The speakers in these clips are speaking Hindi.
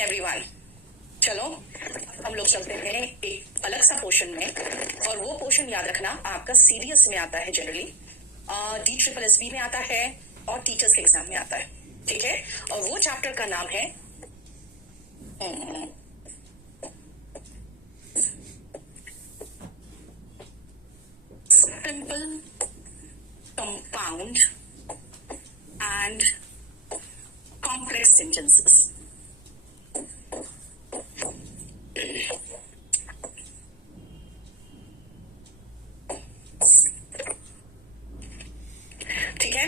Morning everyone. चलो हम लोग चलते हैं एक अलग सा पोर्शन में, और वो पोर्शन याद रखना आपका सीरियस में आता है, जनरली DSSB में आता है और टीचर्स के एग्जाम में आता है, ठीक है। और वो चैप्टर का नाम है simple compound and complex sentences. ठीक है,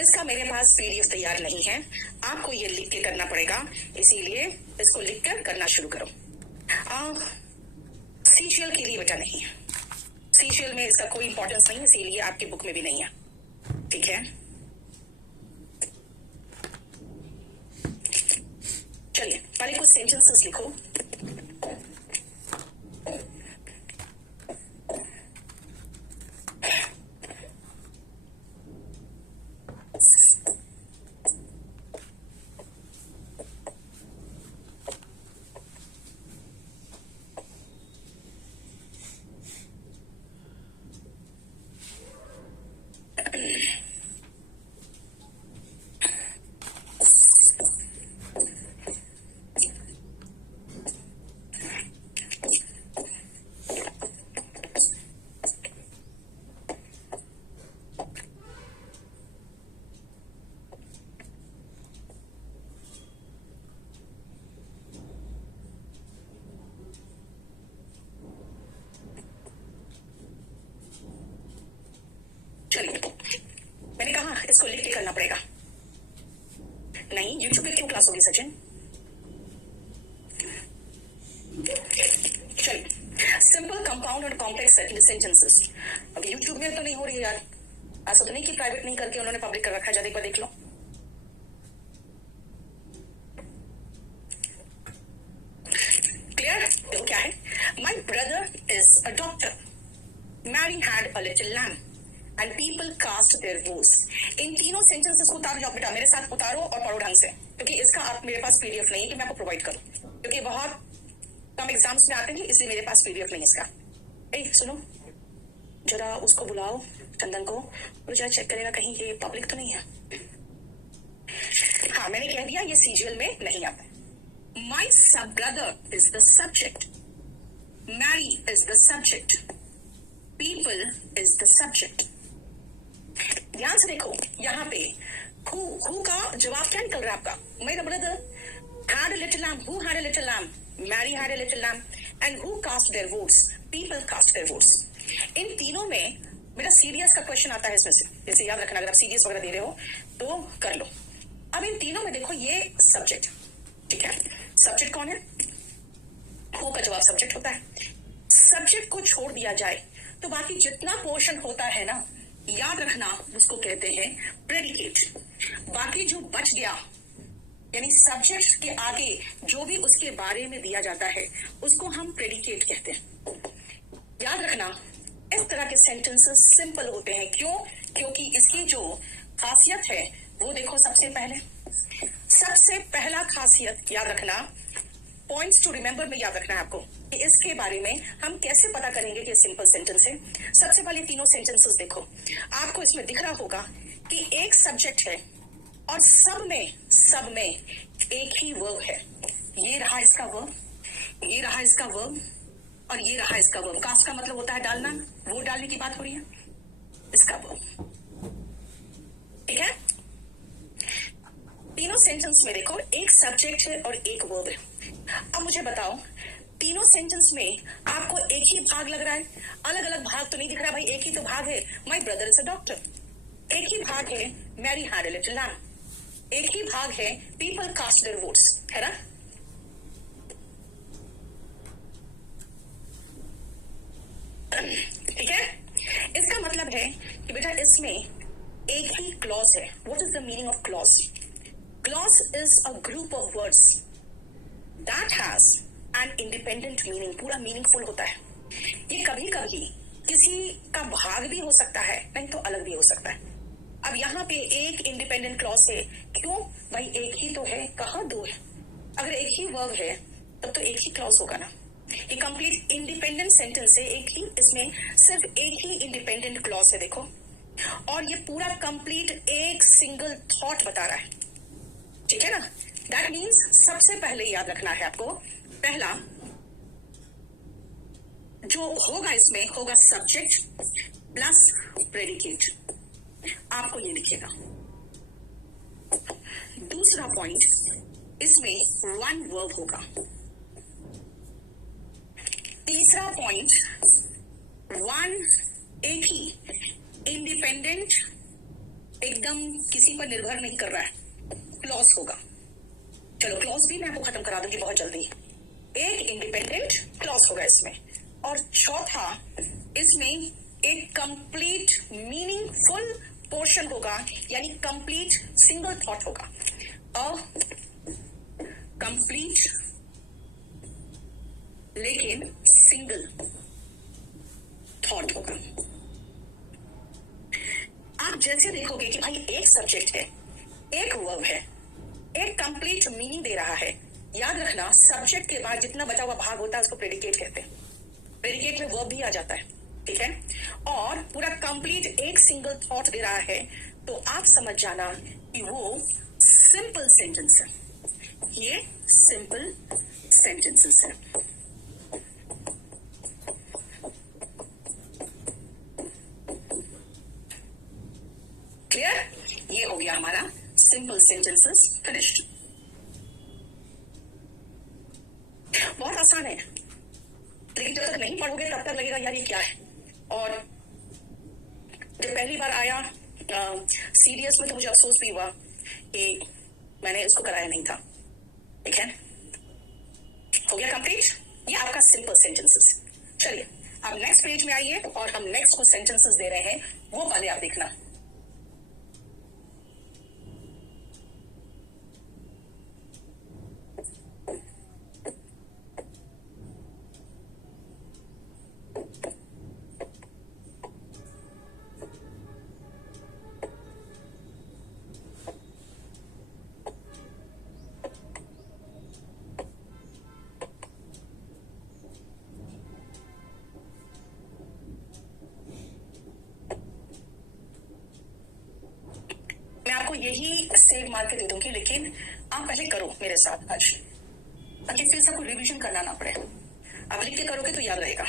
इसका मेरे पास PDF तैयार नहीं है, आपको ये लिख के करना पड़ेगा, इसीलिए इसको लिख कर करना शुरू करो। CGL के लिए बेटा नहीं है, CGL में इसका कोई इंपॉर्टेंस नहीं है, इसीलिए आपके बुक में भी नहीं है, ठीक है। चलिए पहले कुछ सेंटेंसेस लिखो। चलिए, मैंने कहा इसको लिख के करना पड़ेगा। नहीं, यूट्यूब पे क्यों क्लास होगी सचिन? चलिए, सिंपल कंपाउंड और कॉम्प्लेक्स सेंटेंसेस। अब यूट्यूब में तो नहीं हो रही है यार, ऐसा तो नहीं कि प्राइवेट नहीं करके उन्होंने पब्लिक कर रखा है, एक बार देख लो। क्लियर? तो क्या है? My brother is a doctor, Mary had a little lamb and people cast their votes. इन तीनों सेंटेंसेस को उतारो जाओ बेटा, मेरे साथ उतारो और पढ़ो ढंग से, क्योंकि इसका आप मेरे पास PDF नहीं है कि मैं आपको प्रोवाइड करूं, क्योंकि बहुत कम एग्जाम्स में आते हैं, इसलिए मेरे पास PDF नहीं है इसका। सुनो जरा, उसको बुलाओ चंदन को, और जरा चेक करेगा कहीं ये पब्लिक तो नहीं है। हाँ, मैंने कह दिया ये CGL में नहीं आता। माई सब brother is the subject, Mary is the subject, people is the subject. ध्यान से देखो, यहाँ पे who का जवाब क्या निकल रहा है आपका? My brother had a little lamb. Who had a little lamb? Mary had a little lamb. And who cast their votes? People cast their votes. इन तीनों में मेरा सीरियस का क्वेश्चन आता है इसमें से, जैसे याद रखना, अगर आप सीरियस वगैरह दे रहे हो तो कर लो। अब इन तीनों में देखो, ये सब्जेक्ट, ठीक है, सब्जेक्ट कौन है? who का जवाब सब्जेक्ट होता है। सब्जेक्ट को छोड़ दिया जाए तो बाकी जितना पोर्शन होता है ना, याद रखना, उसको कहते हैं प्रेडिकेट। बाकी जो बच गया, यानी सब्जेक्ट के आगे जो भी उसके बारे में दिया जाता है, उसको हम प्रेडिकेट कहते हैं। याद रखना, इस तरह के सेंटेंसेस सिंपल होते हैं। क्यों? क्योंकि इसकी जो खासियत है वो देखो, सबसे पहला खासियत याद रखना, पॉइंट्स टू रिमेंबर में याद रखना है आपको कि इसके बारे में हम कैसे पता करेंगे कि सिंपल सेंटेंस है। सबसे पहले तीनों सेंटेंसेस देखो, आपको इसमें दिख रहा होगा कि एक सब्जेक्ट है और सब में एक ही वर्ब है। ये रहा इसका वर्ब, ये रहा इसका वर्ब, और ये रहा इसका वर्ब। कास्ट का मतलब होता है डालना, वो डालने की बात हो रही है, इसका वर्ब, ठीक है। तीनों सेंटेंस में देखो, एक सब्जेक्ट है और एक वर्ब है। अब मुझे बताओ, तीनों सेंटेंस में आपको एक ही भाग लग रहा है? अलग अलग भाग तो नहीं दिख रहा भाई, एक ही तो भाग है। My brother is a doctor, एक ही भाग है। Mary had a little lamb, एक ही भाग है। पीपल कास्ट देयर वोट्स, है ना। ठीक है, इसका मतलब है कि बेटा इसमें एक ही क्लॉज है। What is the meaning of clause? Clause is a group of words that has an independent meaning. पूरा मीनिंगफुल होता है। ये कभी कभी किसी का भाग भी हो सकता है, नहीं तो अलग भी हो सकता है। अब यहाँ पे एक इंडिपेंडेंट क्लॉज है, क्यों भाई? एक ही तो है, कहाँ दो है? अगर एक ही वर्ब है तब तो एक ही क्लॉज होगा ना। ये कंप्लीट इंडिपेंडेंट सेंटेंस है, एक ही, इसमें सिर्फ एक ही इंडिपेंडेंट क्लॉज है देखो, और ये पूरा कंप्लीट एक सिंगल थॉट बता रहा है, ठीक है ना। दैट मीन्स सबसे पहले याद रखना है आपको, पहला जो होगा इसमें होगा सब्जेक्ट प्लस प्रेडिकेट, आपको ये लिखेगा। दूसरा पॉइंट, इसमें वन वर्ब होगा। तीसरा पॉइंट, वन एक ही इंडिपेंडेंट, एकदम किसी पर निर्भर नहीं कर रहा है, क्लॉज होगा। चलो क्लॉज भी मैं आपको खत्म करा दूंगी बहुत जल्दी। एक इंडिपेंडेंट क्लॉज होगा इसमें, और चौथा इसमें एक कंप्लीट मीनिंगफुल पोर्शन होगा, यानी कंप्लीट सिंगल थॉट होगा। अ कंप्लीट लेकिन सिंगल थॉट होगा। आप जैसे देखोगे कि भाई एक सब्जेक्ट है, एक वर्ब है, एक कंप्लीट मीनिंग दे रहा है। याद रखना सब्जेक्ट के बाद जितना बचा हुआ भाग होता है उसको प्रेडिकेट कहते हैं। प्रेडिकेट में वर्ब भी आ जाता है, ठीक है। और पूरा कंप्लीट एक सिंगल थॉट दे रहा है, तो आप समझ जाना कि वो सिंपल सेंटेंस है, ये सिंपल सेंटेंसेस है। क्लियर? ये हो गया हमारा सिंपल सेंटेंसेस फिनिश्ड। बहुत आसान है, लेकिन जब तक नहीं पढ़ोगे तब तक लगेगा यार ये क्या है। और जब पहली बार आया सीरियस में तो मुझे अफसोस भी हुआ कि मैंने इसको कराया नहीं था, ठीक है। हो गया कंप्लीट, ये आपका सिंपल सेंटेंसेस। चलिए अब नेक्स्ट पेज में आइए और हम नेक्स्ट कुछ सेंटेंसेस दे रहे हैं, वो पहले आप देखना। आपको यही सेव मार के दे दूंगी, लेकिन आप पहले करो मेरे साथ आज, ताकि फिर से आपको रिवीजन करना ना पड़े। आप लिख के करोगे तो याद रहेगा।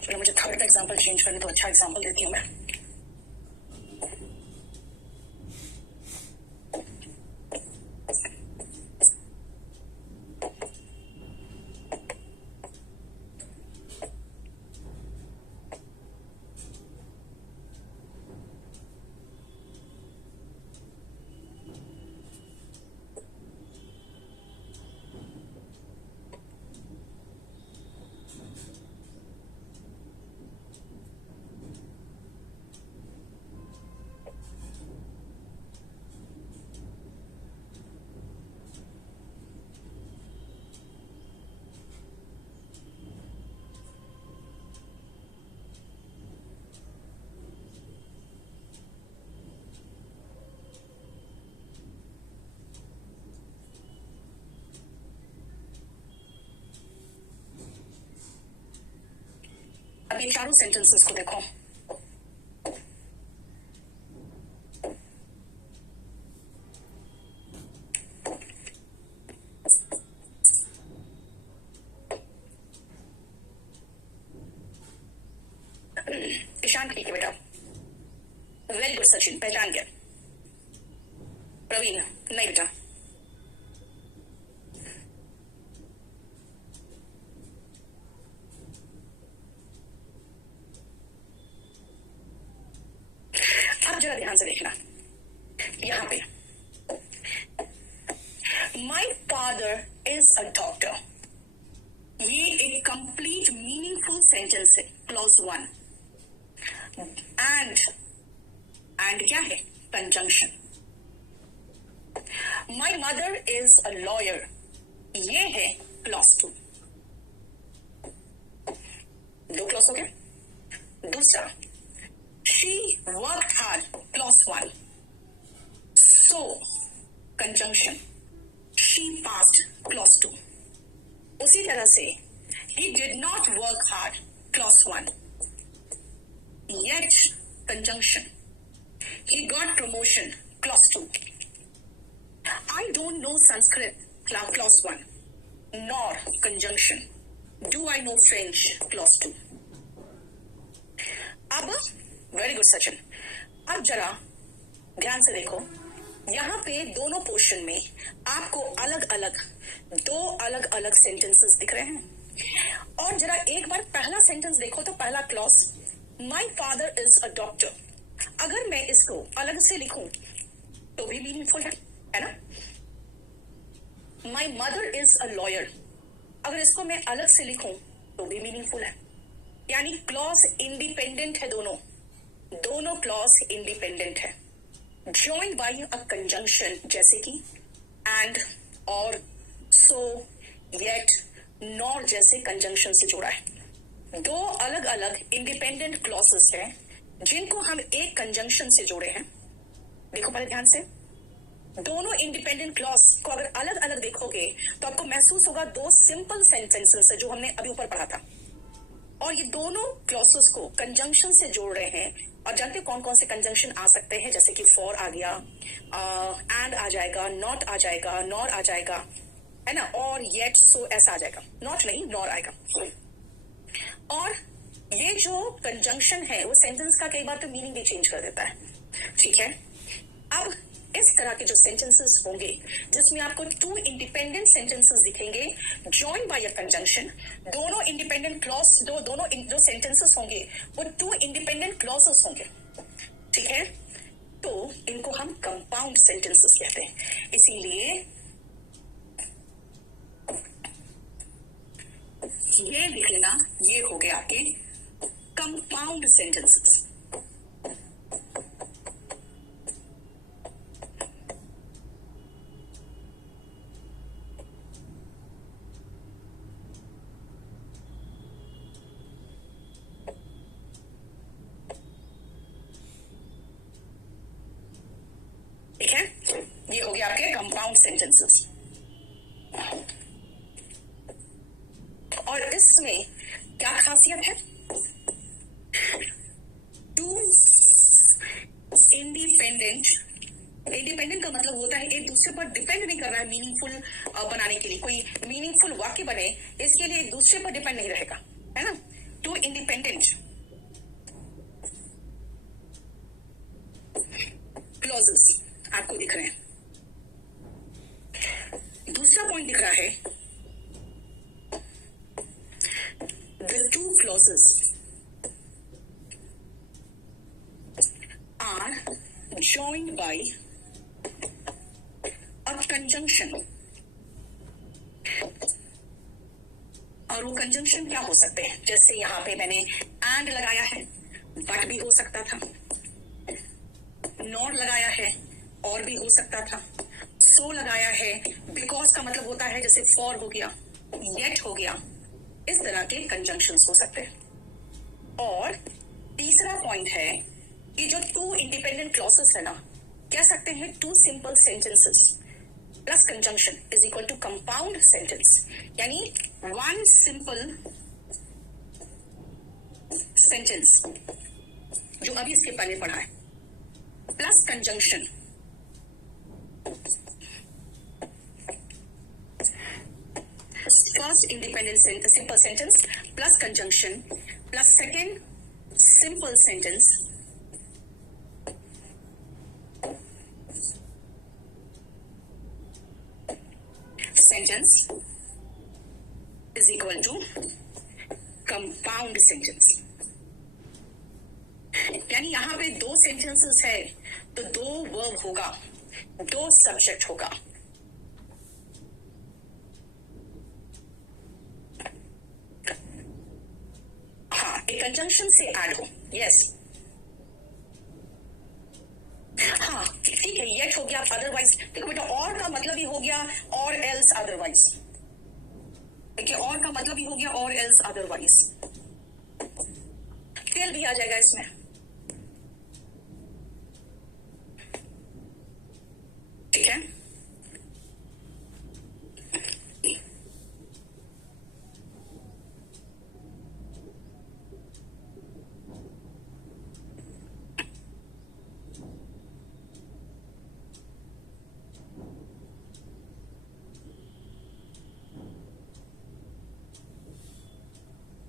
चलो मुझे थर्ड का एग्जाम्पल चेंज करने तो अच्छा एग्जाम्पल देती हूँ मैं। अब ये चारों सेंटेंसेस को देखो। ईशान ठीक है बेटा, वेरी गुड सचिन, पहचान गया। प्रवीण नहीं बेटा। अब जरा ध्यान से देखना, यहां पे my father is a doctor, ये एक कंप्लीट मीनिंगफुल सेंटेंस है, क्लॉज 1। एंड क्या है? Conjunction. My mother is a lawyer, ये है क्लॉज 2। दो क्लॉज हो गया। दूसरा, she worked hard, clause 1। So conjunction, she passed, clause 2। उसी तरह से he did not work hard, clause 1, yet conjunction, he got promotion, clause 2. I don't know Sanskrit, clause 1, nor conjunction, do I know French, clause 2. अब वेरी गुड सचिन, अब जरा ध्यान से देखो, यहाँ पे दोनों पोर्शन में आपको दो अलग अलग सेंटेंसेस दिख रहे हैं। और जरा एक बार पहला सेंटेंस देखो तो पहला clause, my father is a doctor, अगर मैं इसको अलग से लिखूं तो भी मीनिंगफुल है ना। My mother is a lawyer, अगर इसको मैं अलग से लिखूं तो भी मीनिंगफुल है। यानी क्लॉज इंडिपेंडेंट है, दोनों क्लॉज इंडिपेंडेंट है। Joined by a conjunction, जैसे कि and, और, so, yet, nor जैसे कंजंक्शन से जोड़ा है। दो अलग अलग इंडिपेंडेंट क्लॉसेस हैं जिनको हम एक कंजंक्शन से जोड़े हैं। देखो पहले ध्यान से, दोनों इंडिपेंडेंट क्लॉज को अगर अलग अलग देखोगे तो आपको महसूस होगा दो सिंपल सेंटेंसेस है जो हमने अभी ऊपर पढ़ा था, और ये दोनों क्लॉसेस को कंजंक्शन से जोड़ रहे हैं। और जानते कौन कौन से कंजंक्शन आ सकते हैं? जैसे कि फॉर आ गया, एंड आ जाएगा, नॉट आ जाएगा, नॉर आ जाएगा, है ना, और येट, सो, ऐसा आ जाएगा। नॉट नहीं, नॉर आएगा। और ये जो कंजंक्शन है वो सेंटेंस का कई बार तो मीनिंग भी चेंज कर देता है, ठीक है। अब इस तरह के जो सेंटेंसेस होंगे जिसमें आपको टू इंडिपेंडेंट सेंटेंसेस दिखेंगे जॉइन बाय अ कंजंक्शन, दोनों इंडिपेंडेंट क्लॉज, दोनों जो सेंटेंसेस होंगे वो टू इंडिपेंडेंट क्लॉजेस होंगे, ठीक है। तो इनको हम कंपाउंड सेंटेंसेस कहते हैं। इसीलिए ये लिख लेना, ये हो गया आपके कंपाउंड सेंटेंसेस। ठीक है, ये हो गया आपके कंपाउंड सेंटेंसेस। और इसमें क्या खासियत है? टू इंडिपेंडेंट का मतलब होता है एक दूसरे पर डिपेंड नहीं कर रहा है। मीनिंगफुल बनाने के लिए, कोई मीनिंगफुल वाक्य बने इसके लिए एक दूसरे पर डिपेंड नहीं रहेगा, है ना। टू इंडिपेंडेंट क्लॉजेस आपको दिख रहे हैं। दूसरा पॉइंट दिख रहा है, the two clauses are joined by a conjunction। और वो कंजंक्शन क्या हो सकते हैं? जैसे यहां पे मैंने एंड लगाया है, बट भी हो सकता था, नॉट लगाया है और भी हो सकता था, सो लगाया है, बिकॉज का मतलब होता है जैसे फॉर हो गया, येट हो गया, इस तरह के कंजंक्शंस हो सकते हैं। और तीसरा पॉइंट है कि जो टू इंडिपेंडेंट क्लॉसेस है ना, कह सकते हैं two simple sentences plus conjunction is equal to compound sentence. यानी वन सिंपल सेंटेंस जो अभी इसके पहले पढ़ा है plus conjunction first independent simple sentence plus conjunction plus second simple sentence is equal to compound sentence. यानी यहां पे दो सेंटेंसेस है तो दो वर्ब होगा, दो सब्जेक्ट होगा. हाँ, एक कंजंक्शन से ऐड हो. यस, हाँ ठीक है. येट हो गया, अदरवाइज. देखो बेटा, और का मतलब ही हो गया और एल्स अदरवाइज. देखिए, और का मतलब ही हो गया और एल्स अदरवाइज. टेल भी आ जाएगा इसमें. ठीक है.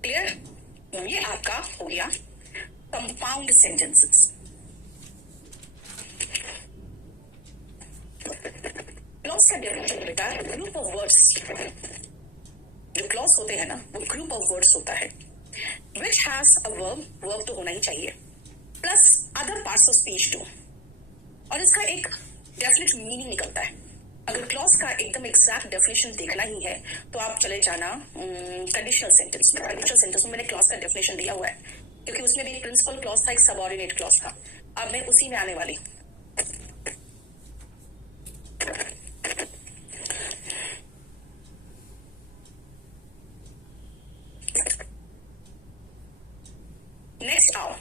क्लियर? ये आपका हो गया कंपाउंड सेंटेंसेस. क्लॉज का डेफिनेशन बेटा, ग्रुप ऑफ वर्ड्स. जो क्लॉज होते हैं ना, वो ग्रुप ऑफ वर्ड्स होता है which has a verb. Verb तो होना ही चाहिए, plus other parts of speech too. और इसका एक डेफिनेट मीनिंग निकलता है. अगर क्लॉज का एकदम एग्जैक्ट डेफिनेशन देखना ही है तो आप चले जाना कंडीशनल सेंटेंस में. कंडीशनल सेंटेंस में मैंने क्लॉज का डेफिनेशन दिया हुआ है, क्योंकि उसमें भी एक प्रिंसिपल क्लॉज था, एक सबऑर्डिनेट क्लॉज था. अब मैं उसी में आने वाली. नेक्स्ट आओ.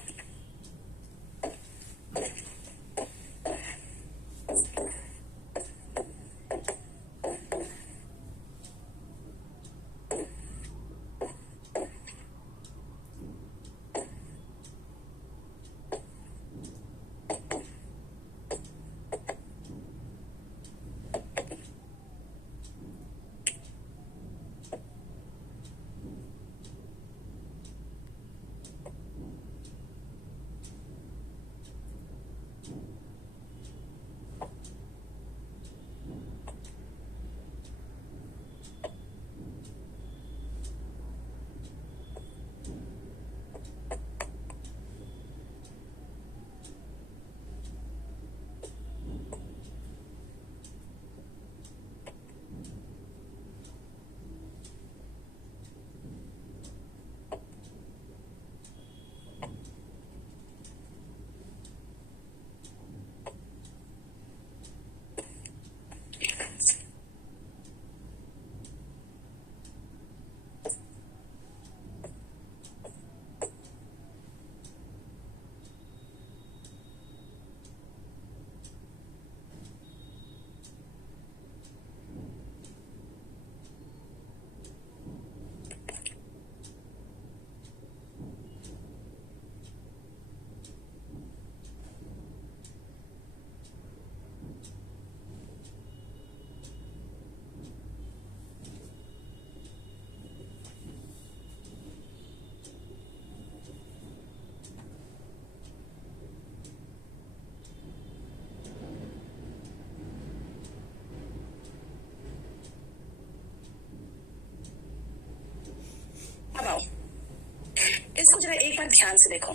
इसको जरा एक बार ध्यान से देखो.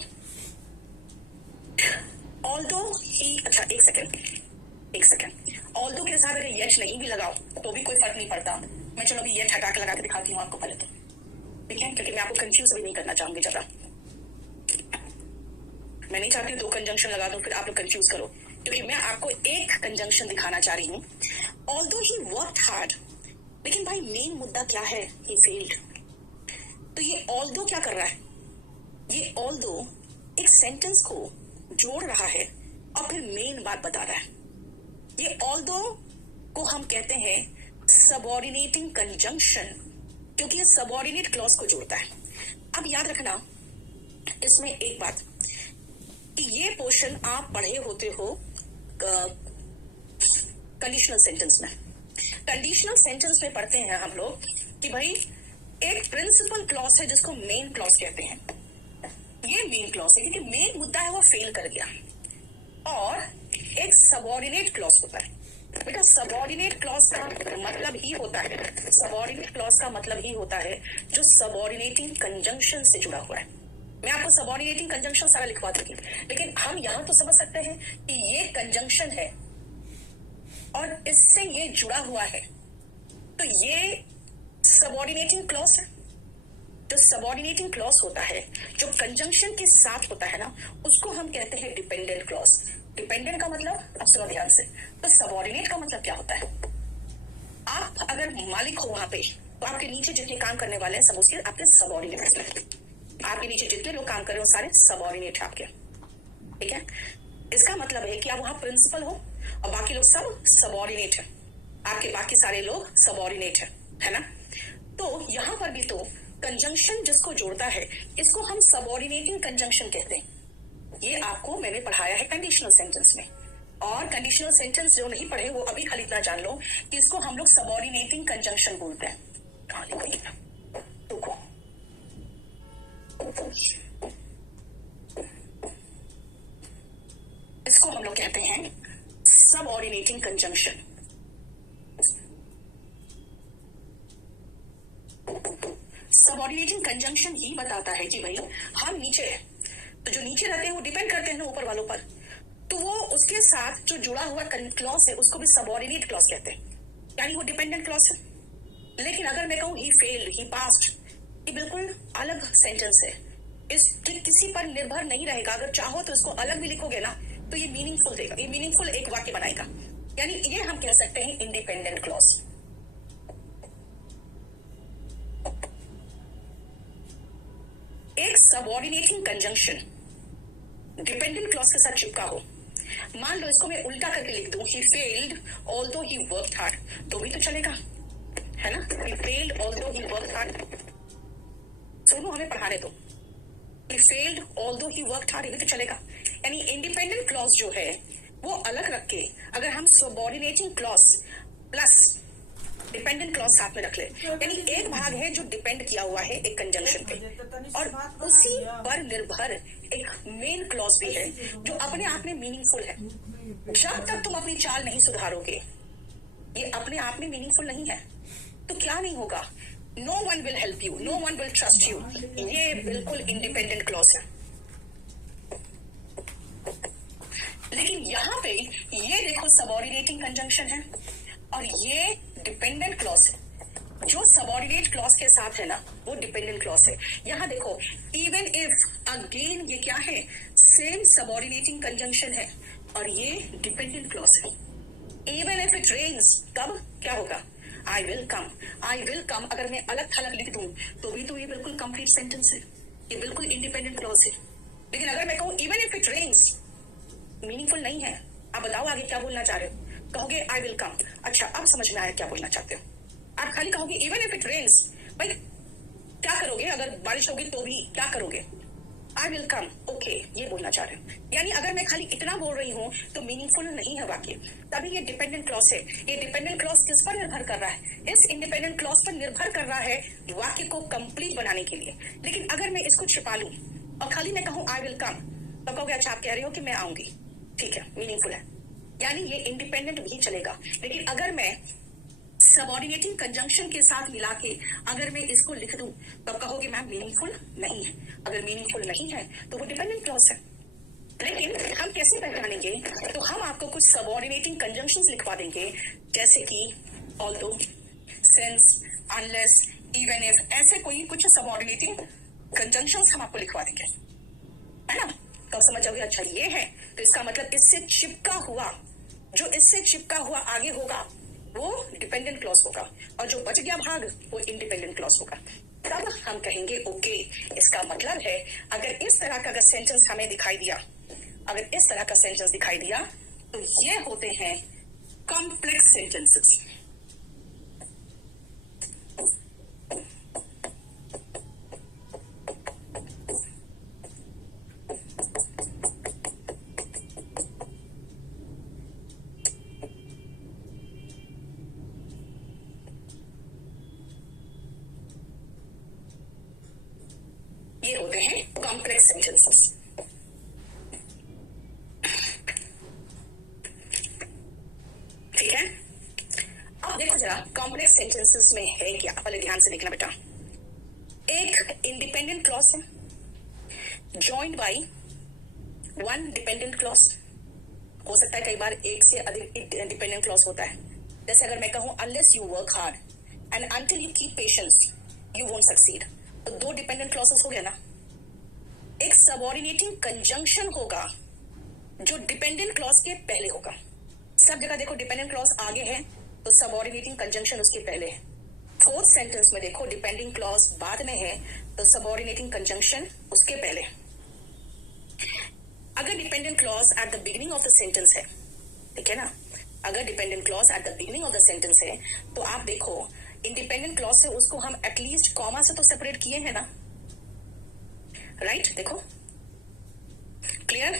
ऑल्दो ही, अच्छा एक सेकेंड. ऑल्दो के साथ अगर येट नहीं भी लगाओ तो भी कोई फर्क नहीं पड़ता. मैं चलो अभी येट हटा के लगा के दिखाती हूँ आपको पहले तो. ठीक है, क्योंकि मैं आपको कंफ्यूज भी नहीं करना चाहूंगी ज्यादा. मैं नहीं चाहती हूँ दो कंजंक्शन लगा दूं फिर आप लोग कंफ्यूज करो, क्योंकि मैं आपको एक कंजंक्शन दिखाना चाह रही हूँ. ऑल्दो ही वर्कड हार्ड, लेकिन भाई मेन मुद्दा क्या है? He failed. तो ये ऑल्दो क्या कर रहा है? ये ऑल्दो एक सेंटेंस को जोड़ रहा है और फिर मेन बात बता रहा है. ये ऑल्दो को हम कहते हैं सबऑर्डिनेटिंग कंजंक्शन, क्योंकि ये सबऑर्डिनेट क्लॉज को जोड़ता है. अब याद रखना इसमें एक बात कि ये पोर्शन आप पढ़े होते हो कंडीशनल सेंटेंस में. कंडीशनल सेंटेंस में पढ़ते हैं हम लोग कि भाई एक प्रिंसिपल क्लॉज है जिसको मेन क्लॉज कहते हैं. ये ये मेन क्लॉज है, क्योंकि मेन मुद्दा है वो फेल कर गया। और एक सबऑर्डिनेट क्लॉज होता है बेटा। सबऑर्डिनेट क्लॉज का मतलब ही होता है, सबऑर्डिनेट क्लॉज का मतलब ही होता है जो सबऑर्डिनेटिंग कंजंक्शन से जुड़ा हुआ है। मैं आपको सबऑर्डिनेटिंग कंजंक्शन सारा लिखवा दूंगी, लेकिन हम यहां तो समझ सकते हैं कि ये कंजंक्शन है और इससे ये जुड़ा हुआ है, तो ये सबऑर्डिनेटिंग क्लॉज है। जो सबऑर्डिनेटिंग क्लॉज होता है, जो कंजंक्शन के साथ होता है ना, उसको हम कहते हैं डिपेंडेंट क्लॉज। डिपेंडेंट का मतलब, अब सुनो ध्यान से, तो सबऑर्डिनेट का मतलब क्या होता है? आप अगर मालिक हो वहां पे, तो आपके नीचे जितने काम करने वाले हैं सब उसके आपके सबऑर्डिनेट हैं। आपके नीचे जितने लोग काम कर रहे हो सारे सबऑर्डिनेट है आपके, ठीक है। इसका मतलब है कि आप वहां प्रिंसिपल हो और बाकी लोग सब सबऑर्डिनेट है, आपके बाकी सारे लोग सबऑर्डिनेट है ना। तो यहां पर भी तो कंजंक्शन जिसको जोड़ता है, इसको हम सबऑर्डिनेटिंग कंजंक्शन कहते हैं। ये आपको मैंने पढ़ाया है कंडीशनल सेंटेंस में। और कंडीशनल सेंटेंस जो नहीं पढ़े वो अभी खाली इतना जान लो कि इसको हम लोग सबऑर्डिनेटिंग कंजंक्शन बोलते हैं। कहां लिखो, रुको, इसको हम लोग कहते हैं सबऑर्डिनेटिंग कंजंक्शन। सबऑर्डिनेटिंग कंजंक्शन ही बताता है कि भाई हम नीचे है, तो जो नीचे रहते हैं वो डिपेंड करते हैं ना ऊपर वालों पर, तो वो उसके साथ जो जुड़ा हुआ क्लॉज है उसको भी सबऑर्डिनेट क्लॉज कहते हैं, यानी वो डिपेंडेंट क्लॉज है। लेकिन अगर मैं कहूं ही फेल्ड, ही पास्ड, ये बिल्कुल अलग सेंटेंस है, इस किसी पर निर्भर नहीं रहेगा। अगर चाहो तो इसको अलग भी लिखोगे ना तो ये मीनिंगफुल देगा, ये मीनिंगफुल एक वाक्य बनाएगा, यानी ये हम कह सकते हैं इंडिपेंडेंट क्लॉज। एक सबऑर्डिनेटिंग कंजंक्शन डिपेंडेंट क्लॉज के साथ चिपका हो, मान लो इसको मैं उल्टा करके लिख दूं, he failed although he worked hard, तो भी तो चलेगा, है ना। He failed although he worked hard, सुनो हमें पढ़ाने दो। He failed although he worked hard, ये भी तो चलेगा। यानी इंडिपेंडेंट क्लॉज जो है वो अलग रख के अगर हम subordinating clause plus dependent clause साथ में रख ले, यानी एक भाग है जो डिपेंड किया हुआ है एक कंजंक्शन पे, और उसी पर निर्भर एक मेन क्लॉज भी है जो अपने आप में मीनिंगफुल है। जब तक तुम अपनी चाल नहीं सुधारोगे, ये अपने आप में मीनिंगफुल नहीं है, तो क्या नहीं होगा? No one will help you, no one will trust you. ये बिल्कुल इंडिपेंडेंट क्लॉज है। लेकिन यहां पे ये देखो सबऑर्डिनेटिंग कंजंक्शन है और ये डिपेंडेंट क्लॉज है। जो सबऑर्डिनेट क्लॉज के साथ है ना वो डिपेंडेंट क्लॉज है। यहां देखो, इवन इफ, अगेन ये क्या है? सेम सबऑर्डिनेटिंग कंजंक्शन है और ये डिपेंडेंट क्लॉज है। इवन इफ इट रेन्स, कब क्या होगा? I will come, I will come अगर मैं अलग थलग लिख दूं तो भी तो ये बिल्कुल कंप्लीट सेंटेंस है, ये बिल्कुल इंडिपेंडेंट क्लॉज है। लेकिन अगर मैं कहूं even if it rains, meaningful नहीं है। आप बताओ आगे क्या बोलना चाह रहे हो? कहोगे आई विल कम, अच्छा अब समझ में आया क्या बोलना चाहते हो। आप खाली कहोगे इवन इफ इट रेन्स, भाई क्या करोगे? अगर बारिश होगी तो भी क्या करोगे? आई विल कम, ओके, ये बोलना चाह रहे हो। यानी अगर मैं खाली इतना बोल रही हूँ तो मीनिंगफुल नहीं है वाक्य, तभी ये डिपेंडेंट क्लॉज है। ये डिपेंडेंट क्लॉज किस पर निर्भर कर रहा है? इस इंडिपेंडेंट क्लॉज पर निर्भर कर रहा है वाक्य को कंप्लीट बनाने के लिए। लेकिन अगर मैं इसको छिपा लूं और खाली मैं कहूँ आई विल कम, तो कहोगे अच्छा आप कह रहे हो कि मैं आऊंगी, ठीक है, मीनिंगफुल है, यानी ये इंडिपेंडेंट भी चलेगा। लेकिन अगर मैं सबऑर्डिनेटिंग कंजंक्शन के साथ मिला के अगर मैं इसको लिख दूं तब कहोगे मैम मीनिंगफुल नहीं है। अगर मीनिंगफुल नहीं है तो वो डिपेंडेंट क्लॉज है। लेकिन हम कैसे पहचानेंगे? तो हम आपको कुछ सबऑर्डिनेटिंग कंजंक्शंस लिखवा देंगे, जैसे कि although, since, unless, even if, ऐसे कोई कुछ सबऑर्डिनेटिंग कंजंक्शंस हम आपको लिखवा देंगे, है ना। तब समझ जाओगे अच्छा ये है, तो इसका मतलब इससे चिपका हुआ, जो इससे चिपका हुआ आगे होगा वो डिपेंडेंट क्लॉज होगा और जो बच गया भाग वो इंडिपेंडेंट क्लॉज होगा। तब हम कहेंगे ओके, इसका मतलब है अगर इस तरह का अगर सेंटेंस हमें दिखाई दिया, अगर इस तरह का सेंटेंस दिखाई दिया तो ये होते हैं कॉम्प्लेक्स सेंटेंसेस। ये होते हैं कॉम्प्लेक्स सेंटेंसेस। ठीक है, अब देखो जरा कॉम्प्लेक्स सेंटेंसेस में है क्या, पहले ध्यान से देखना बेटा। एक इंडिपेंडेंट क्लॉज है joined by one dependent clause. हो सकता है कई बार एक से अधिक डिपेंडेंट क्लॉज होता है। जैसे अगर मैं कहूं unless you work hard and until you keep patience you won't succeed, तो दो डिपेंडेंट क्लॉजेस हो गया ना। एक सबऑर्डिनेटिंग कंजंक्शन होगा जो डिपेंडेंट क्लॉज के पहले होगा। सब जगह देखो डिपेंडेंट क्लॉज आगे है तो सबऑर्डिनेटिंग कंजंक्शन उसके पहले है। फोर्थ सेंटेंस में देखो डिपेंडिंग क्लॉज बाद में है तो सबऑर्डिनेटिंग कंजंक्शन उसके पहले। अगर dependent clause at the beginning of the sentence है, ठीक है ना, अगर dependent clause at the beginning of the sentence है तो आप देखो इंडिपेंडेंट क्लॉज से उसको हम एटलीस्ट कॉमा से तो सेपरेट किए हैं ना, राइट? देखो क्लियर।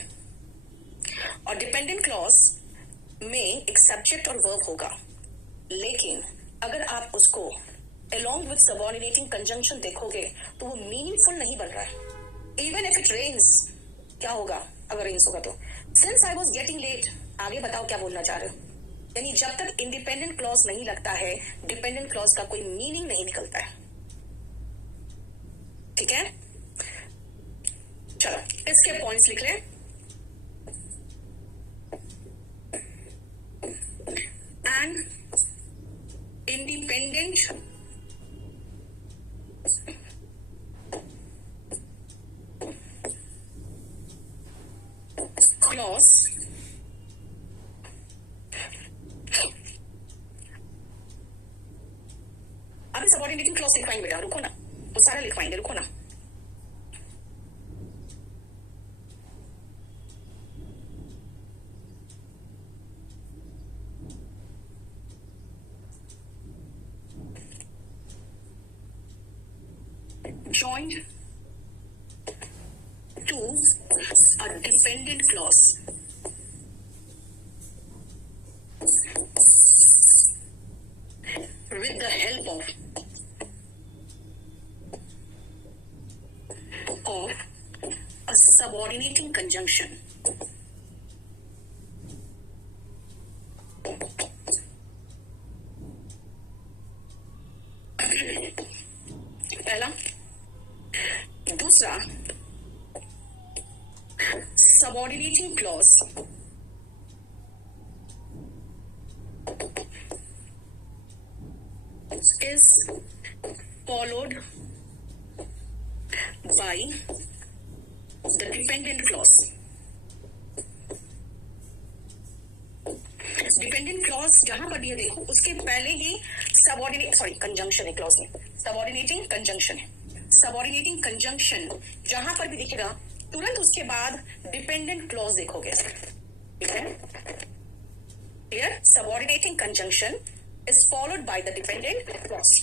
और डिपेंडेंट क्लॉज में एक सब्जेक्ट और वर्ब होगा, लेकिन अगर आप उसको along with subordinating conjunction देखोगे तो वो मीनिंगफुल नहीं बन रहा है। इवन इफ इट रेन्स, क्या होगा अगर रेन्स होगा तो since I was getting late, आगे बताओ क्या बोलना चाह रहे हो। यानी जब तक इंडिपेंडेंट क्लॉज नहीं लगता है डिपेंडेंट क्लॉज का कोई मीनिंग नहीं निकलता है। ठीक है, चलो इसके पॉइंट्स लिख लें। An independent clause अभी सबऑर्डिनेटिंग क्लॉज लिखवाएंगे बेटा, रुको ना, वो सारा लिखवाएंगे, रुको ना। Joined to a dependent clause with the help of a subordinating conjunction. पहला। दूसरा, subordinating clause is followed by the dependent clause. Dependent clause जहां पर दिए देखो उसके पहले ही कंजंक्शन है, क्लॉज में सबऑर्डिनेटिंग कंजंक्शन है। सबऑर्डिनेटिंग कंजंक्शन जहां पर भी दिखेगा तुरंत उसके बाद डिपेंडेंट क्लॉज देखोगे, ठीक है? Clear? Subordinating conjunction is followed by the dependent clause.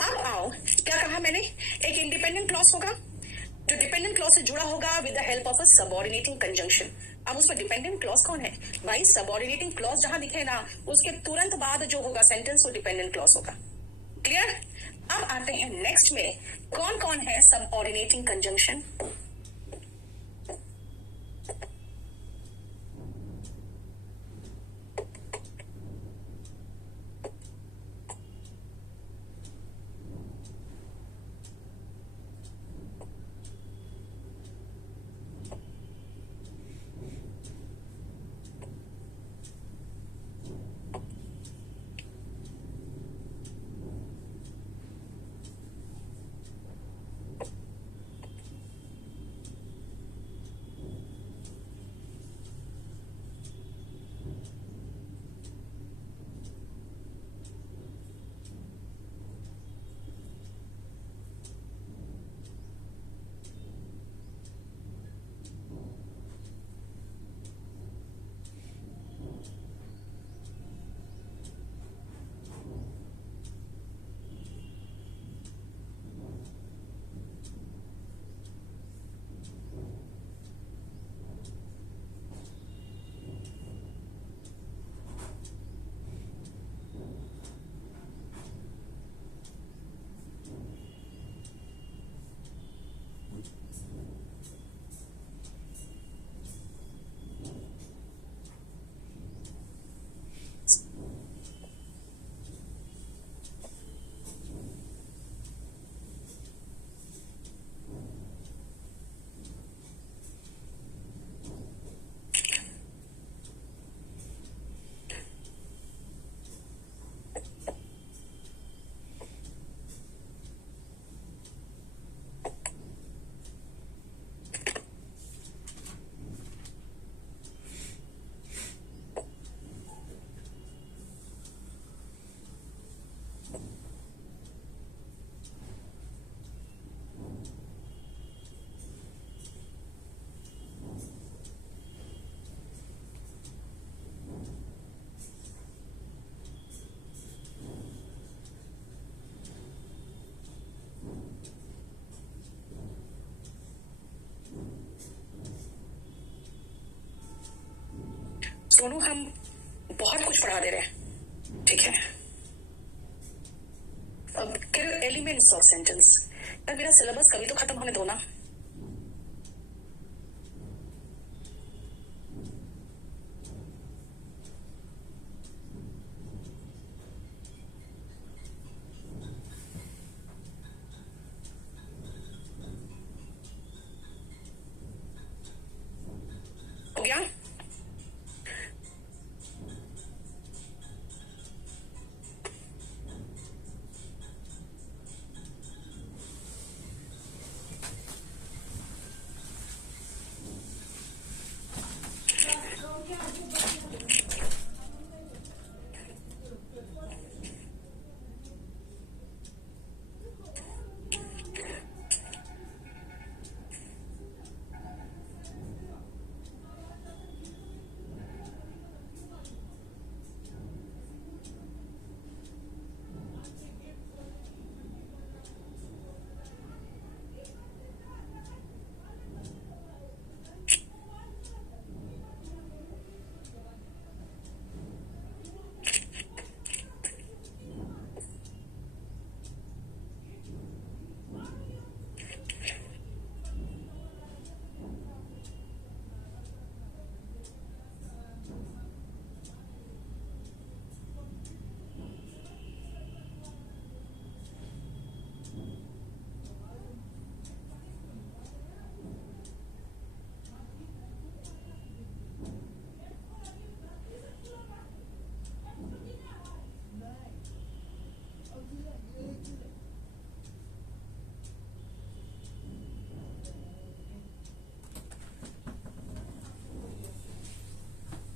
अब आओ, क्या कहा मैंने, एक इंडिपेंडेंट क्लॉज होगा जो डिपेंडेंट क्लॉज से जुड़ा होगा with the help of a subordinating conjunction. अब उसमें डिपेंडेंट क्लॉज कौन है भाई? सबऑर्डिनेटिंग क्लॉज जहां दिखे ना उसके तुरंत बाद जो होगा सेंटेंस वो डिपेंडेंट क्लॉज होगा। क्लियर? अब आते हैं नेक्स्ट में, कौन कौन है सबऑर्डिनेटिंग कंजंक्शन? सोनू, हम बहुत कुछ पढ़ा दे रहे हैं, ठीक है? अब एलिमेंट्स ऑफ सेंटेंस, पर मेरा सिलेबस कभी तो खत्म होने दो ना। हो गया?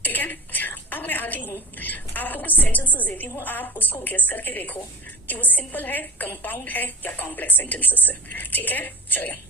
ठीक है, अब मैं आती हूँ, आपको कुछ सेंटेंसेस देती हूँ, आप उसको गेस करके देखो कि वो सिंपल है, कंपाउंड है या कॉम्प्लेक्स सेंटेंसेस है। ठीक है, चलिए।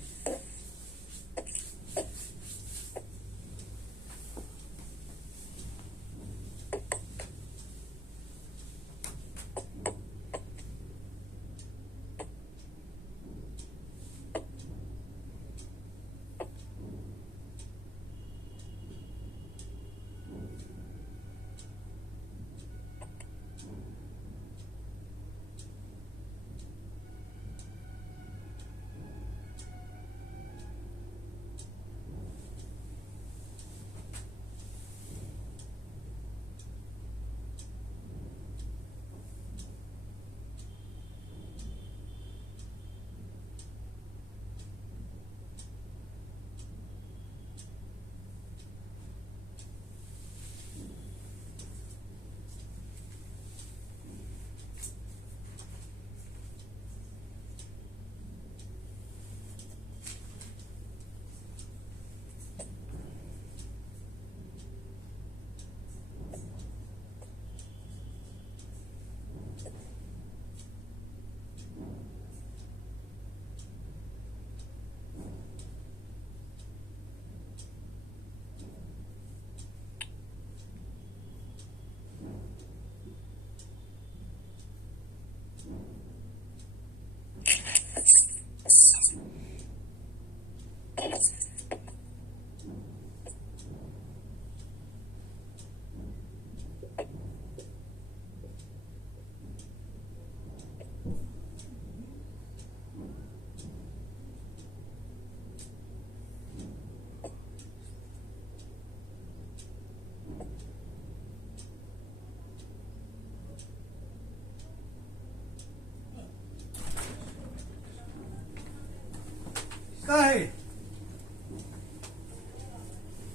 काहे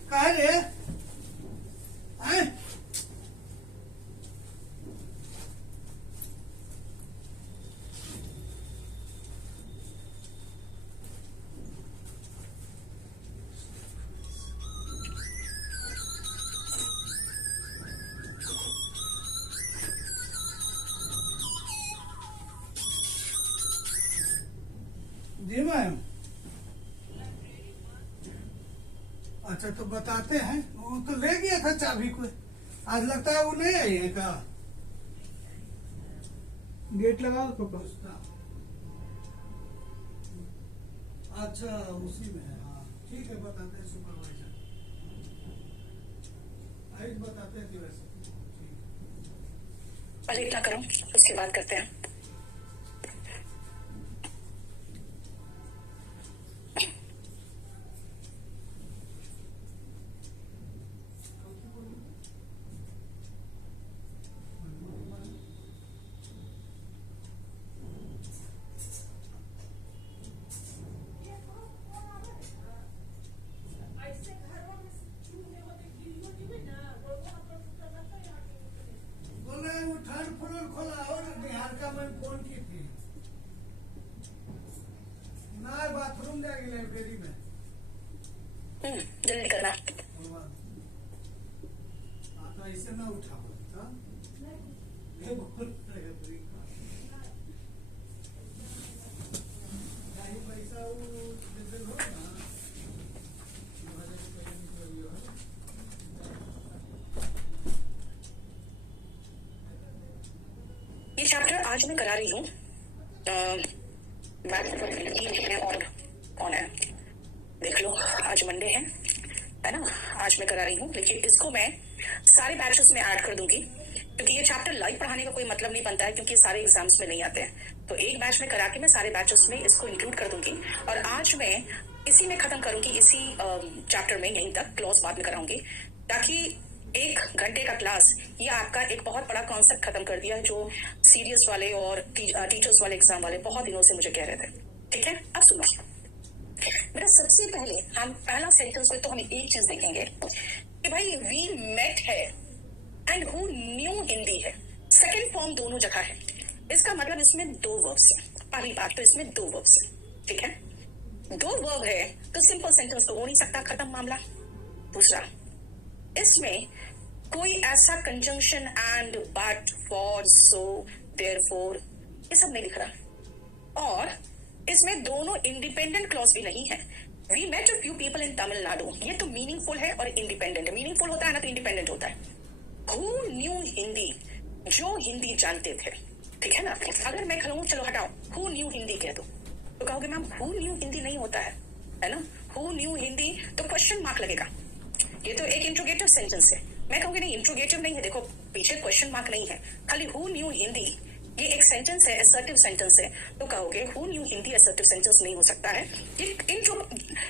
काहे रे हैं? जी मैम। अच्छा तो बताते हैं, वो तो ले गया था चाबी को, आज लगता है वो नहीं आई है का। गेट लगाओ पापा। अच्छा उसी में है, हाँ ठीक है, बताते हैं सुपरवाइजर। आज बताते हैं diversity। पहले इतना करो, उसके बाद करते हैं। बोले वो थर्ड फ्लोर खोला और बिहार का मैं फोन की थी ना, बाथरूम जाएगी लाइब्रेरी में। जल्दी करना। तो ऐसे ना उठा हाँ? ये बोल रहे हैं, नहीं पैसा वो दे दो ना, 2000 रुपये निकल गया है। ये चैप्टर आज मैं करा रही हूँ। मैथ पर 3 है और कौन है देख लो, आज मंडे है ना। आज मैं करा रही हूँ, लेकिन इसको मैं सारे बैचेस में ऐड कर दूंगी, क्योंकि ये चैप्टर लाइव पढ़ाने का कोई मतलब नहीं बनता है, क्योंकि ये सारे एग्जाम्स में नहीं आते हैं। तो एक बैच में करा के मैं सारे बैचेस में इसको इंक्लूड कर दूंगी, और आज मैं इसी में खत्म करूंगी, इसी चैप्टर में यहीं तक, क्लोज बाद में कराऊंगी, ताकि 1 घंटे का क्लास ये आपका एक बहुत बड़ा कॉन्सेप्ट खत्म कर दिया, जो सीरियस वाले और टीचर्स वाले एग्जाम वाले बहुत दिनों से मुझे कह रहे थे। ठीक है, अब सुनो मेरा। सबसे पहले हम पहला सेंटेंस में तो हम एक चीज देखेंगे कि भाई वी मेट है एंड हु न्यू हिंदी है। सेकंड फॉर्म दोनों जगह है, इसका मतलब इसमें 2 वर्ब्स है। पहली बात तो इसमें 2 वर्ब्स है, ठीक है। 2 वर्ब है तो सिंपल सेंटेंस तो हो नहीं सकता, खत्म मामला। दूसरा, इसमें कोई ऐसा conjunction and, but, for, so, therefore ये सब नहीं लिख रहा, और इसमें दोनों इंडिपेंडेंट क्लॉज भी नहीं है। We met a few people in Tamil Nadu, ये तो मीनिंगफुल है और इंडिपेंडेंट है। मीनिंगफुल होता है ना तो इंडिपेंडेंट होता है। हु न्यू हिंदी, जो हिंदी जानते थे, ठीक है ना। अगर मैं कहूँ चलो हटाओ, हु न्यू हिंदी कह दो, तो कहोगे मैम हु न्यू हिंदी नहीं होता है ना। हु न्यू हिंदी तो क्वेश्चन मार्क लगेगा, ये तो एक इंट्रोगेटिव सेंटेंस है। मैं कहूंगी नहीं, इंट्रोगेटिव नहीं है, देखो पीछे क्वेश्चन मार्क नहीं है, खाली हु न्यू हिंदी, ये एक सेंटेंस है, असर्टिव सेंटेंस है। तो कहोगे who knew Hindi assertive sentence नहीं हो सकता है, ये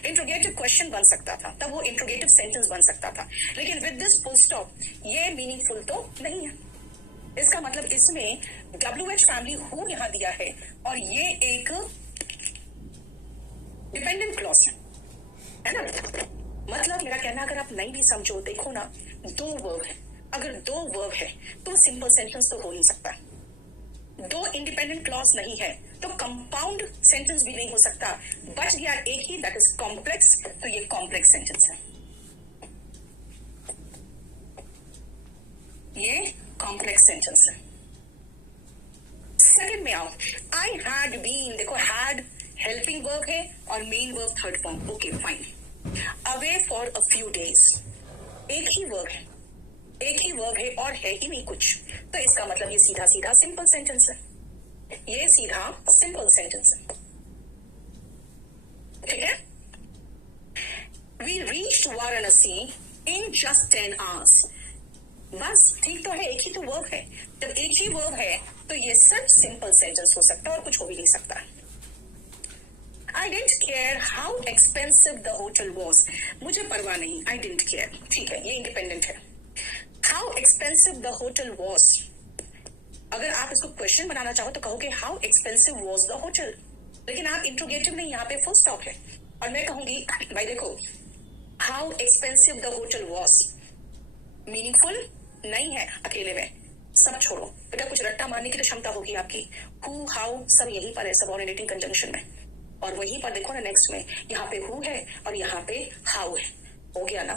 इंट्रोगेटिव क्वेश्चन बन सकता था, तब वो इंट्रोगेटिव सेंटेंस बन सकता था। लेकिन विद दिस फुल स्टॉप ये मीनिंगफुल तो नहीं है। इसका मतलब इसमें WH फैमिली हु यहाँ दिया है, और ये एक डिपेंडेंट क्लॉज है ना। मतलब मेरा कहना, अगर आप नहीं भी समझो, देखो ना, 2 वर्ब है। अगर 2 वर्ब है तो सिंपल सेंटेंस तो हो नहीं सकता। 2 इंडिपेंडेंट क्लॉज नहीं है तो कंपाउंड सेंटेंस भी नहीं हो सकता। बच गया एक ही, दैट इज कॉम्प्लेक्स, तो ये कॉम्प्लेक्स सेंटेंस है, ये कॉम्प्लेक्स सेंटेंस है। सेकंड में आओ, आई हैड बीन, देखो हैड हेल्पिंग वर्ब है और main verb third form, okay fine. Away for a few days, एक ही वर्ब है, एक ही वर्ब है और है ही नहीं कुछ, तो इसका मतलब ये सीधा सीधा सिंपल सेंटेंस है, ये सीधा सिंपल सेंटेंस है, ठीक है। We reached Varanasi in just 10 hours, बस ठीक तो है, एक ही तो वर्ब है। जब एक ही वर्ब है तो ये सिर्फ सिंपल सेंटेंस हो सकता है और कुछ हो भी नहीं सकता। I don't care how expensive the hotel was, मुझे परवाह नहीं, आई डेंट केयर, ठीक है, ये इंडिपेंडेंट है। How expensive the hotel was, अगर आप इसको क्वेश्चन बनाना चाहो तो कहोगे how expensive was the hotel, लेकिन आप इंट्रोगेटिव नहीं, यहाँ पे फुल स्टॉप है, और मैं कहूंगी भाई देखो how expensive the hotel was meaningful नहीं है अकेले में, सब छोड़ो बेटा, कुछ रट्टा मारने की तो क्षमता होगी आपकी। हु हाउ सब यहीं पर है, सबऑर्डिनेटिंग कंजंक्शन में, और वहीं पर देखो ना नेक्स्ट में, यहाँ पे हु है और यहाँ पे हाउ है, हो गया ना।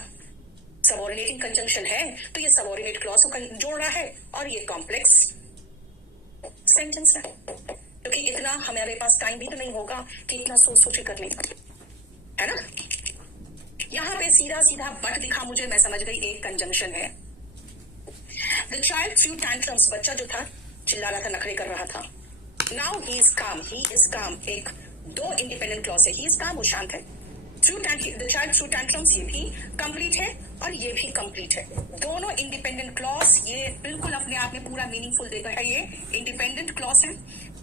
सबऑर्डिनेटिंग कंजंक्शन है तो ये सबऑर्डिनेट क्लॉज को जोड़ रहा है, और ये कॉम्प्लेक्स सेंटेंस है, क्योंकि इतना हमारे पास टाइम भी तो नहीं होगा कि इतना सोच सोच करने का, है ना। यहाँ पे सीधा सीधा बट दिखा मुझे, मैं समझ गई एक कंजंक्शन है। द चाइल्ड थ्रू टैंट्रम्स, बच्चा जो था चिल्ला रहा था, नखरे कर रहा था। नाउ ही इज काम, ही इज काम, एक 2 इंडिपेंडेंट क्लॉज है, ही इज काम, वो शांत है। द चाइल्ड थ्रू टैंट्रम्स, ये भी कंप्लीट है और ये भी कंप्लीट है। दोनों इंडिपेंडेंट क्लॉज, ये बिल्कुल अपने आप में पूरा मीनिंगफुल देगा है। ये इंडिपेंडेंट क्लॉज है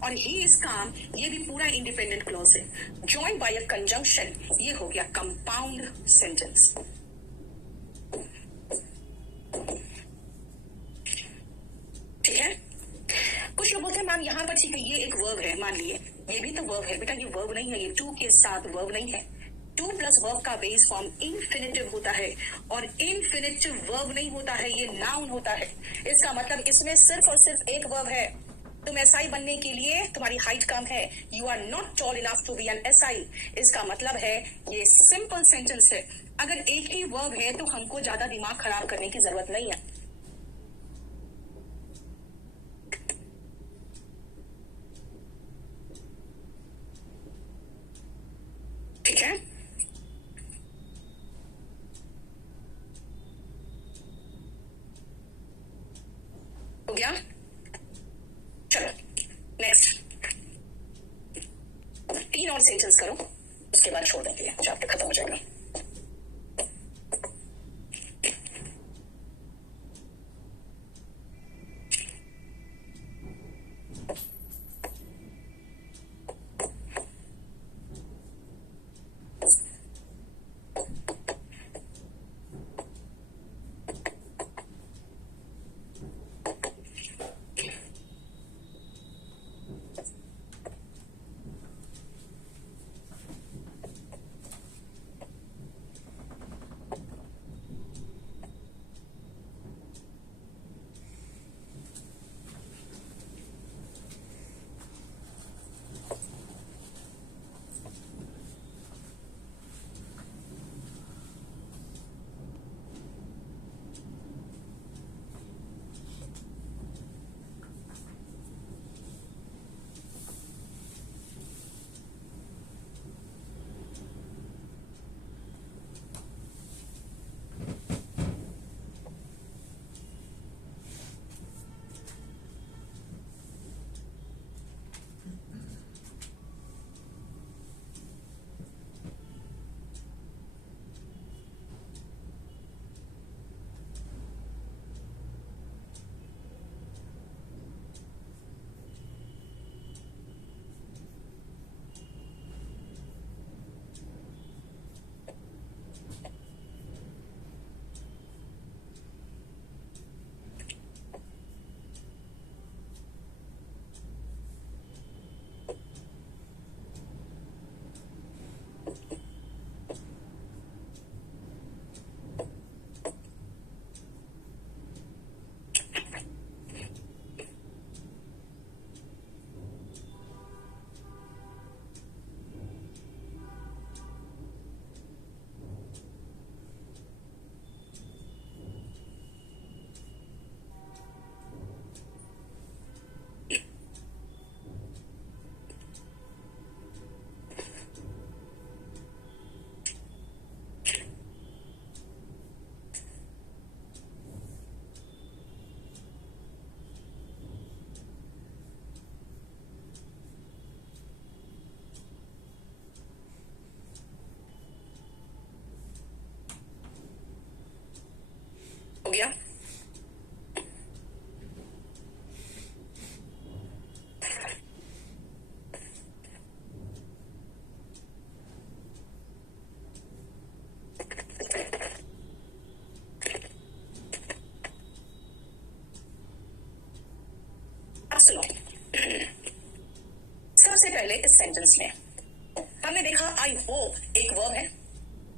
और ही इज काम, ये भी पूरा इंडिपेंडेंट क्लॉज है। जॉइंड बाय अ कंजंक्शन, ये हो गया कंपाउंड सेंटेंस। ठीक है। कुछ लोग बोलते हैं मैम यहाँ पर ठीक है ये एक वर्ब है, मान लिए ये भी तो वर्ब है। बेटा ये वर्ब नहीं है, ये टू के साथ वर्ब नहीं है। टू प्लस वर्ब का बेस फॉर्म इन्फिनिटिव होता है और इन्फिनिटिव वर्ब नहीं होता है, ये नाउन होता है। इसका मतलब इसमें सिर्फ और सिर्फ एक वर्ब है। तुम एसआई बनने के लिए तुम्हारी हाइट कम है, you are not tall enough to be an SI. इसका मतलब है ये सिंपल सेंटेंस है। अगर एक ही वर्ब है तो हमको ज्यादा दिमाग खराब करने की जरूरत नहीं है। ठीक है। हो गया। चलो नेक्स्ट 3 और सेंटेंस करो, उसके बाद छोड़ देंगे, चैप्टर खत्म हो जाएगा। हो गया। अब सुनो, सबसे पहले इस सेंटेंस में हमने देखा आई होप एक वर्ब है,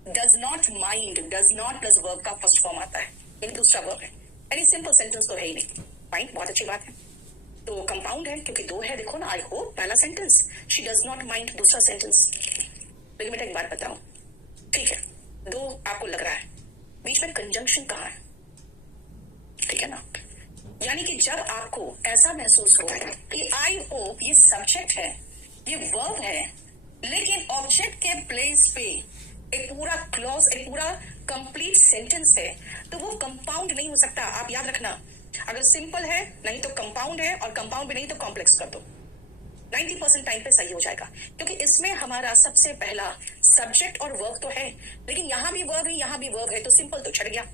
does not mind, does not plus verb का फर्स्ट फॉर्म आता है, एक दूसरा वर्ब है। यानी सिंपल सेंटेंस तो है ही नहीं। फाइन, बहुत अच्छी बात है। तो कंपाउंड है क्योंकि दो है। देखो ना, आई होप पहला sentence, she does not mind दूसरा सेंटेंस। लेकिन बेटा एक बात बताऊं, ठीक है दो आपको लग रहा है, बीच में कंजंक्शन कहाँ है? ठीक है ना। यानी कि जब आपको ऐसा महसूस हो कि आई होप ये सब्जेक्ट है, ये वर्ब है, लेकिन ऑब्जेक्ट के प्लेस पे एक पूरा क्लॉज, एक पूरा कंप्लीट सेंटेंस है, तो वो कंपाउंड नहीं हो सकता। आप याद रखना, अगर सिंपल है नहीं तो कंपाउंड है, और कंपाउंड भी नहीं तो कॉम्प्लेक्स कर दो, 90% टाइम पे सही हो जाएगा। क्योंकि इसमें हमारा सबसे पहला सब्जेक्ट और वर्ब तो है, लेकिन यहां भी वर्ब है, यहां भी वर्ब है, तो सिंपल तो छड़ गया।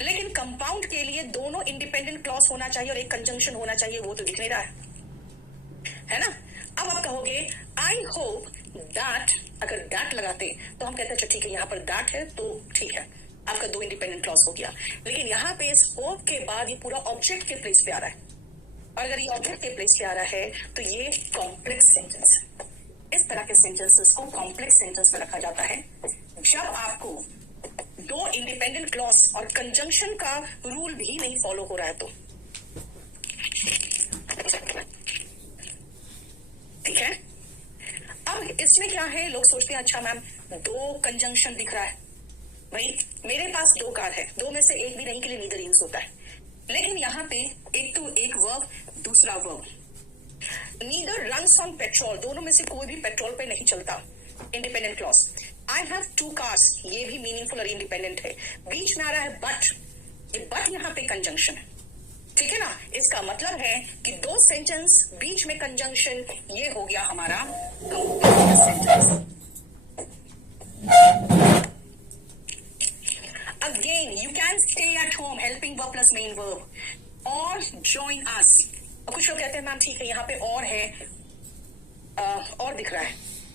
लेकिन कंपाउंड के लिए दोनों इंडिपेंडेंट क्लॉज होना चाहिए और एक कंजंक्शन होना चाहिए, वो तो दिख नहीं रहा है ना। अब आप कहोगे आई होप दैट, अगर दैट लगाते तो हम कहते हैं अच्छा ठीक है, यहाँ पर दैट है तो ठीक है, आपका दो इंडिपेंडेंट क्लॉज हो गया। लेकिन यहाँ पे इस होप के बाद ये पूरा ऑब्जेक्ट के प्लेस पे आ रहा है, और अगर ये ऑब्जेक्ट के प्लेस पे आ रहा है तो ये कॉम्प्लेक्स सेंटेंस है। इस तरह के सेंटेंसेस को कॉम्प्लेक्स सेंटेंस में रखा जाता है जब आपको दो इंडिपेंडेंट क्लॉज और कंजंक्शन का रूल भी नहीं फॉलो हो रहा है तो। ठीक है, अब इसमें क्या है, लोग सोचते हैं अच्छा मैम दो कंजंक्शन दिख रहा है, भाई मेरे पास दो कार है, दो में से एक भी नहीं के लिए नीदर यूज होता है, लेकिन यहाँ पे एक तो एक वर्ब, दूसरा verb. Neither runs on petrol, दोनों में से कोई भी पेट्रोल पे नहीं चलता, independent clause. I have 2 cars, ये भी मीनिंगफुल और इंडिपेंडेंट है। बीच में आ रहा है बट, ये बट यहाँ पे कंजंक्शन है, ठीक है ना। इसका मतलब है कि दो सेंटेंस बीच में कंजंक्शन, ये हो गया हमारा complete sentence. Again you can stay at home, helping verb plus main verb, और जॉइन अस। कुछ लोग कहते हैं मैम ठीक है यहाँ पे और है, और दिख रहा है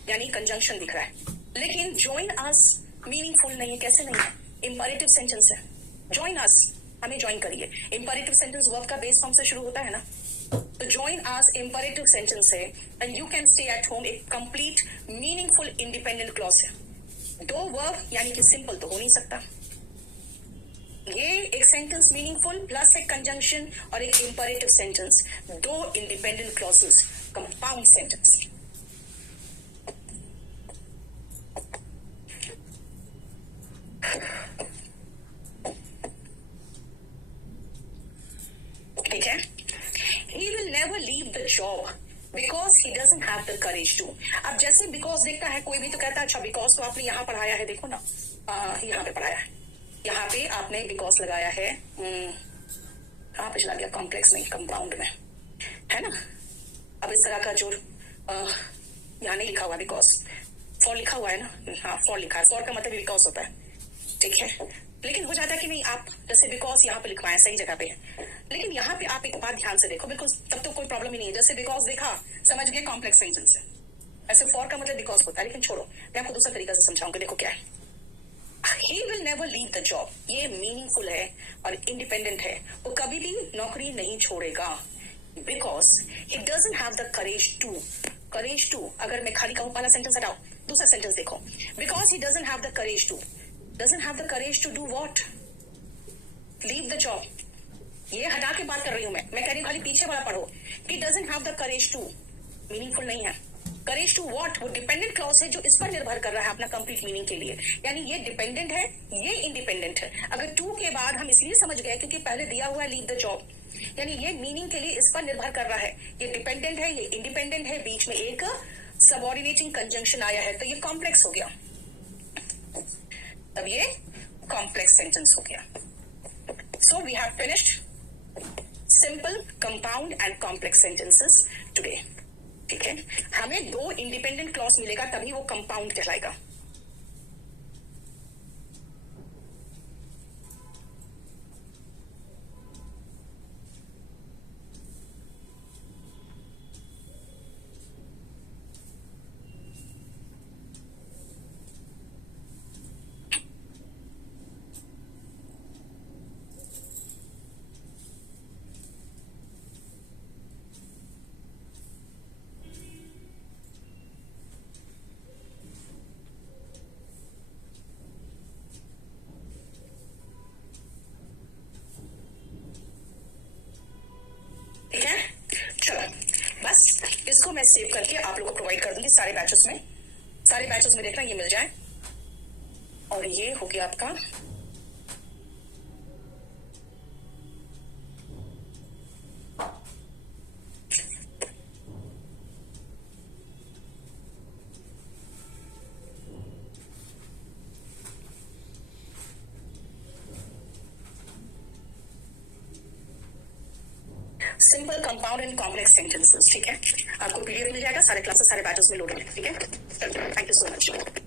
यानी कंजंक्शन दिख रहा है, लेकिन जॉइन अस मीनिंगफुल नहीं है। कैसे नहीं है, इंपरेटिव सेंटेंस है, जॉइन अस हमें ज्वाइन करिए। इंपरेटिव सेंटेंस वर्ब का बेस फॉर्म से शुरू होता है ना, तो जॉइन अस इंपरेटिव सेंटेंस है, and you can stay at home एक कंप्लीट मीनिंगफुल इंडिपेंडेंट क्लॉज है। दो वर्ब यानी कि सिंपल तो हो नहीं सकता, ये एक सेंटेंस मीनिंगफुल प्लस एक कंजंक्शन और एक इंपरेटिव सेंटेंस, दो इंडिपेंडेंट क्लॉजेस, कंपाउंड सेंटेंस। ठीक है, he will never leave the job because he doesn't have the courage to। अब जैसे बिकॉज देखता है कोई भी तो कहता है अच्छा बिकॉज तो आपने यहाँ पढ़ाया है, देखो ना यहाँ पे पढ़ाया है, यहाँ पे आपने बिकॉज लगाया है, कहाँ पे चला गया, कॉम्प्लेक्स नहीं कंपाउंड में है ना। अब इस तरह का जो यहाँ नहीं लिखा हुआ बिकॉज, फॉर लिखा हुआ है ना, हाँ फॉर लिखा है, फॉर का मतलब बिकॉज होता है, ठीक है। लेकिन हो जाता है कि नहीं, आप जैसे बिकॉज यहाँ पे लिखवाएं सही जगह पे है, लेकिन यहाँ पे आप एक बात ध्यान से देखो, बिकॉज तब तो कोई प्रॉब्लम ही नहीं है। जैसे बिकॉज देखा समझ गए कॉम्प्लेक्स सेंटेंस है, ऐसे फॉर का मतलब बिकॉज होता है, लेकिन छोड़ो मैं आपको दूसरा तरीका से समझाऊंगा। देखो क्या है, he will never leave the job, ये मीनिंगफुल है और इंडिपेंडेंट है, वो कभी भी नौकरी नहीं छोड़ेगा, because he doesn't have the courage to। courage to अगर मैं खाली कहूँ, पहला सेंटेंस हटाओ, दूसरा सेंटेंस देखो, because he doesn't have the courage to, doesn't have the courage to do what, leave the job। ये हटा के बात कर रही हूं मैं कह रही हूँ खाली पीछे वाला पढ़ो, he doesn't have the courage to meaningful नहीं है। courage to what, वो डिपेंडेंट क्लॉज है जो इस पर निर्भर कर रहा है अपना कंप्लीट मीनिंग के लिए, यानी ये डिपेंडेंट है, ये इंडिपेंडेंट है। अगर टू के बाद हम इसलिए समझ गए क्योंकि पहले दिया हुआ है लीव द जॉब, यानी ये मीनिंग के लिए इस पर निर्भर कर रहा है, ये डिपेंडेंट है, ये इंडिपेंडेंट है, बीच में एक सबऑर्डिनेटिंग कंजंक्शन आया है, तो ये कॉम्प्लेक्स हो गया, तब ये कॉम्प्लेक्स सेंटेंस हो गया। So we have finished simple, compound and complex sentences today. ठीक है, हमें दो इंडिपेंडेंट क्लॉज मिलेगा तभी वो कंपाउंड कहलाएगा। ठीक है, चलो बस इसको मैं सेव करके आप लोगों को प्रोवाइड कर दूंगी सारे बैचेस में देखना ये मिल जाए। और ये हो गया आपका simple, compound and complex sentences. ठीक है, आपको पीडीएफ मिल जाएगा, सारे क्लासेस सारे बैचेस में लोड होंगे। ठीक है, थैंक यू सो मच।